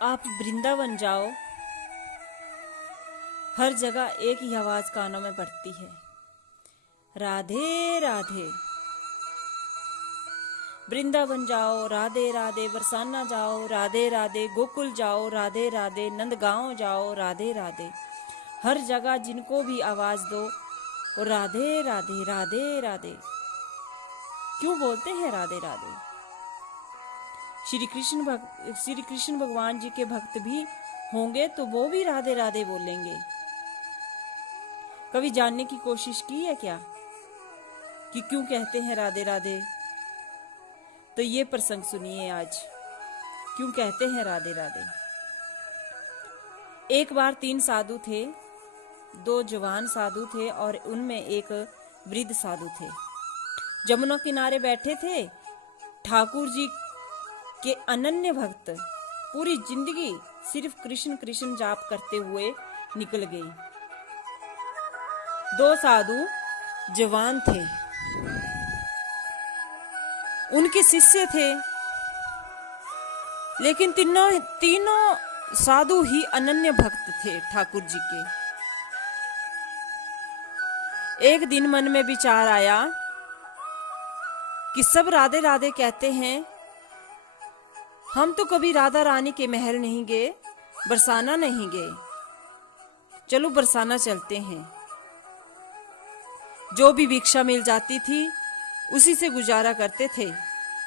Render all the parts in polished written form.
आप वृंदावन जाओ, हर जगह एक ही आवाज कानों में पड़ती है, राधे राधे। वृंदावन जाओ राधे राधे, बरसाना जाओ राधे राधे, गोकुल जाओ राधे राधे, नंदगांव जाओ राधे राधे। हर जगह जिनको भी आवाज दो वो राधे राधे राधे राधे क्यों बोलते हैं राधे राधे। श्री कृष्ण भगवान जी के भक्त भी होंगे तो वो भी राधे राधे बोलेंगे। कभी जानने की कोशिश की है क्या कि क्यों कहते हैं राधे राधे? तो ये प्रसंग सुनिए आज, क्यों कहते हैं राधे राधे। एक बार 3 साधु थे, 2 जवान साधु थे और उनमें एक वृद्ध साधु थे। जमुना किनारे बैठे थे। ठाकुर जी के अनन्य भक्त पूरी जिंदगी सिर्फ कृष्ण कृष्ण जाप करते हुए निकल गई। 2 साधु जवान थे, उनके शिष्य थे, लेकिन तीनों साधु ही अनन्य भक्त थे ठाकुर जी के। एक दिन मन में विचार आया कि सब राधे राधे कहते हैं, हम तो कभी राधा रानी के महल नहीं गए, बरसाना नहीं गए, चलो बरसाना चलते हैं। जो भी भिक्षा मिल जाती थी उसी से गुजारा करते थे,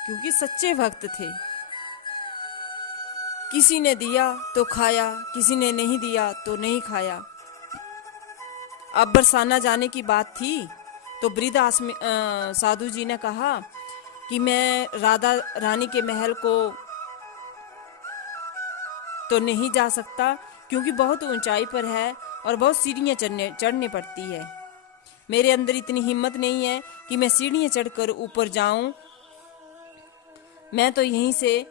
क्योंकि सच्चे भक्त थे। किसी ने दिया तो खाया, किसी ने नहीं दिया तो नहीं खाया। अब बरसाना जाने की बात थी तो वृद्ध साधु जी ने कहा कि मैं राधा रानी के महल को तो नहीं जा सकता, क्योंकि बहुत ऊंचाई पर है और बहुत सीढ़ियां चढ़ने पड़ती है। मेरे अंदर इतनी हिम्मत नहीं है कि मैं सीढ़ियां चढ़कर ऊपर जाऊं। मैं तो यहीं से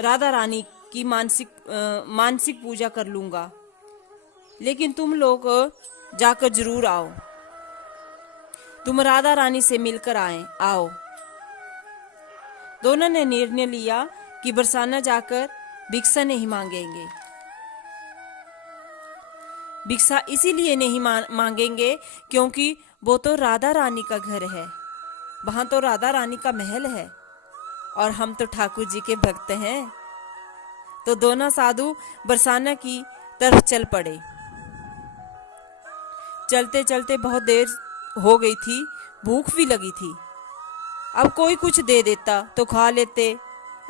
राधा रानी की मानसिक पूजा कर लूंगा, लेकिन तुम लोग जाकर जरूर आओ, तुम राधा रानी से मिलकर आओ। दोनों ने निर्णय लिया कि बरसाना जाकर भिक्षा नहीं मांगेंगे। भिक्षा इसीलिए नहीं मांगेंगे क्योंकि वो तो राधा रानी का घर है, वहां तो राधा रानी का महल है और हम तो ठाकुर जी के भक्त हैं। तो दोनों साधु बरसाना की तरफ चल पड़े। चलते चलते बहुत देर हो गई थी, भूख भी लगी थी। अब कोई कुछ दे देता तो खा लेते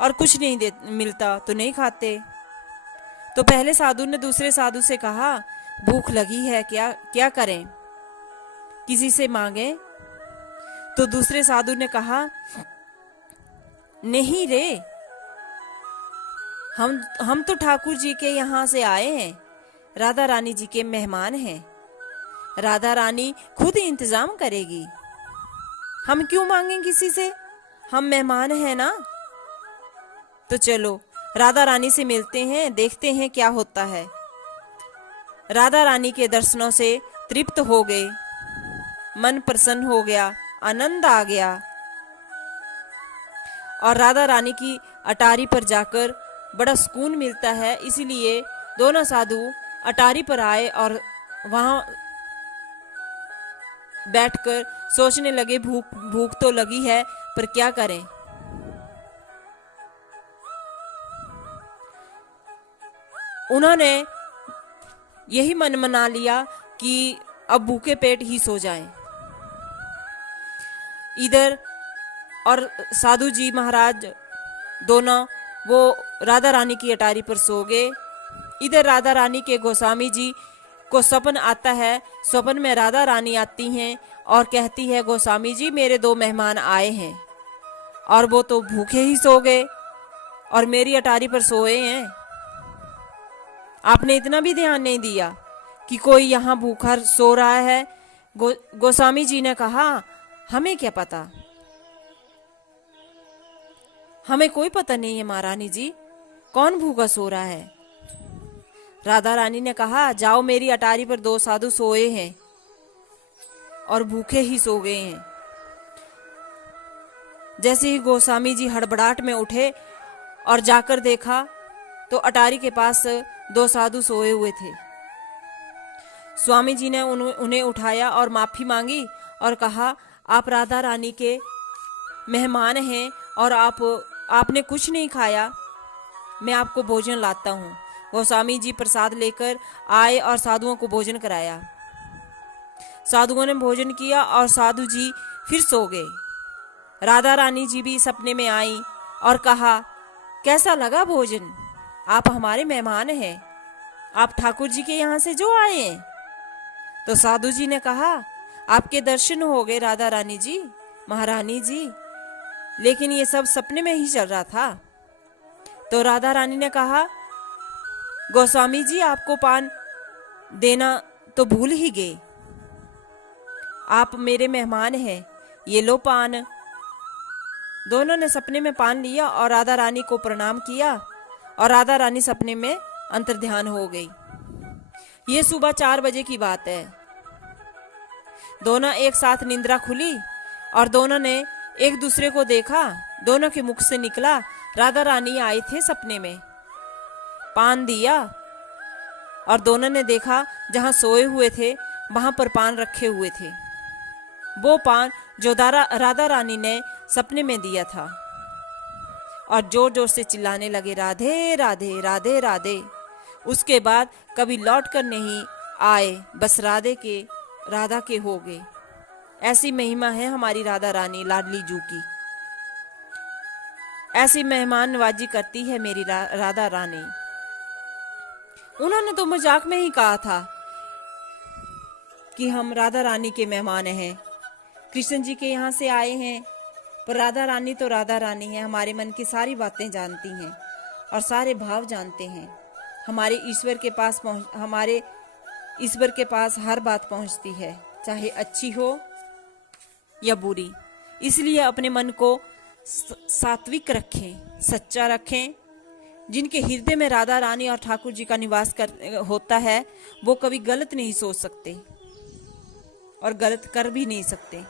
और कुछ नहीं मिलता तो नहीं खाते। तो पहले साधु ने दूसरे साधु से कहा, भूख लगी है, क्या करें, किसी से मांगे? तो दूसरे साधु ने कहा, नहीं रे, हम तो ठाकुर जी के यहाँ से आए हैं, राधा रानी जी के मेहमान हैं, राधा रानी खुद इंतजाम करेगी, हम क्यों मांगें किसी से, हम मेहमान हैं ना। तो चलो राधा रानी से मिलते हैं, देखते हैं क्या होता है। राधा रानी के दर्शनों से तृप्त हो गए, मन प्रसन्न हो गया, आनंद आ गया और राधा रानी की अटारी पर जाकर बड़ा सुकून मिलता है। इसीलिए दोनों साधु अटारी पर आए और वहां बैठकर सोचने लगे, भूख तो लगी है पर क्या करें। उन्होंने यही मन मना लिया कि अब भूखे पेट ही सो जाएं। इधर और साधु जी महाराज दोनों वो राधा रानी की अटारी पर सो गए। इधर राधा रानी के गोस्वामी जी को स्वप्न आता है। स्वप्न में राधा रानी आती हैं और कहती है, गोस्वामी जी मेरे 2 मेहमान आए हैं और वो तो भूखे ही सो गए और मेरी अटारी पर सोए हैं। आपने इतना भी ध्यान नहीं दिया कि कोई यहाँ भूखा सो रहा है। गोस्वामी जी ने कहा, हमें क्या पता, हमें कोई पता नहीं है महारानी जी, कौन भूखा सो रहा है। राधा रानी ने कहा, जाओ मेरी अटारी पर 2 साधु सोए हैं और भूखे ही सो गए हैं। जैसे ही गोस्वामी जी हड़बड़ाहट में उठे और जाकर देखा तो अटारी के पास 2 साधु सोए हुए थे। स्वामी जी ने उन्हें उठाया और माफी मांगी और कहा, आप राधा रानी के मेहमान हैं और आपने कुछ नहीं खाया, मैं आपको भोजन लाता हूँ। गोस्वामी जी प्रसाद लेकर आए और साधुओं को भोजन कराया। साधुओं ने भोजन किया और साधु जी फिर सो गए। राधा रानी जी भी सपने में आई और कहा, कैसा लगा भोजन? आप हमारे मेहमान हैं, आप ठाकुर जी के यहाँ से जो आए हैं। तो साधु जी ने कहा, आपके दर्शन हो गए राधा रानी जी, महारानी जी, लेकिन ये सब सपने में ही चल रहा था। तो राधा रानी ने कहा, गोस्वामी जी आपको पान देना तो भूल ही गए, आप मेरे मेहमान हैं, ये लो पान। दोनों ने सपने में पान लिया और राधा रानी को प्रणाम किया और राधा रानी सपने में अंतर्ध्यान हो गई। ये सुबह 4 बजे की बात है। दोनों एक साथ निंद्रा खुली और दोनों ने एक दूसरे को देखा। दोनों के मुख से निकला, राधा रानी आए थे सपने में, पान दिया और दोनों ने देखा जहां सोए हुए थे वहां पर पान रखे हुए थे। वो पान जो राधा रानी ने सपने में दिया था, और जोर जोर से चिल्लाने लगे, राधे राधे राधे राधे। उसके बाद कभी लौट कर नहीं आए, बस राधा के हो गए। ऐसी महिमा है हमारी राधा रानी लाडली जू की। ऐसी मेहमान नवाजी करती है मेरी राधा रानी। उन्होंने तो मजाक में ही कहा था कि हम राधा रानी के मेहमान हैं, कृष्ण जी के यहाँ से आए हैं, पर राधा रानी तो राधा रानी है, हमारे मन की सारी बातें जानती हैं और सारे भाव जानते हैं। हमारे ईश्वर के पास हर बात पहुंचती है, चाहे अच्छी हो या बुरी। इसलिए अपने मन को सात्विक रखें, सच्चा रखें। जिनके हृदय में राधा रानी और ठाकुर जी का निवास होता है, वो कभी गलत नहीं सोच सकते और गलत कर भी नहीं सकते।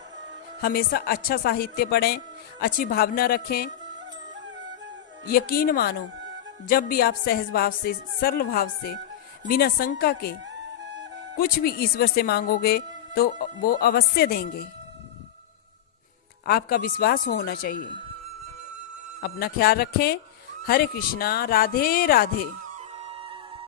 हमेशा अच्छा साहित्य पढ़ें, अच्छी भावना रखें। यकीन मानो, जब भी आप सहज भाव से, सरल भाव से, बिना शंका के कुछ भी ईश्वर से मांगोगे तो वो अवश्य देंगे। आपका विश्वास होना चाहिए। अपना ख्याल रखें। हरे कृष्णा, राधे राधे।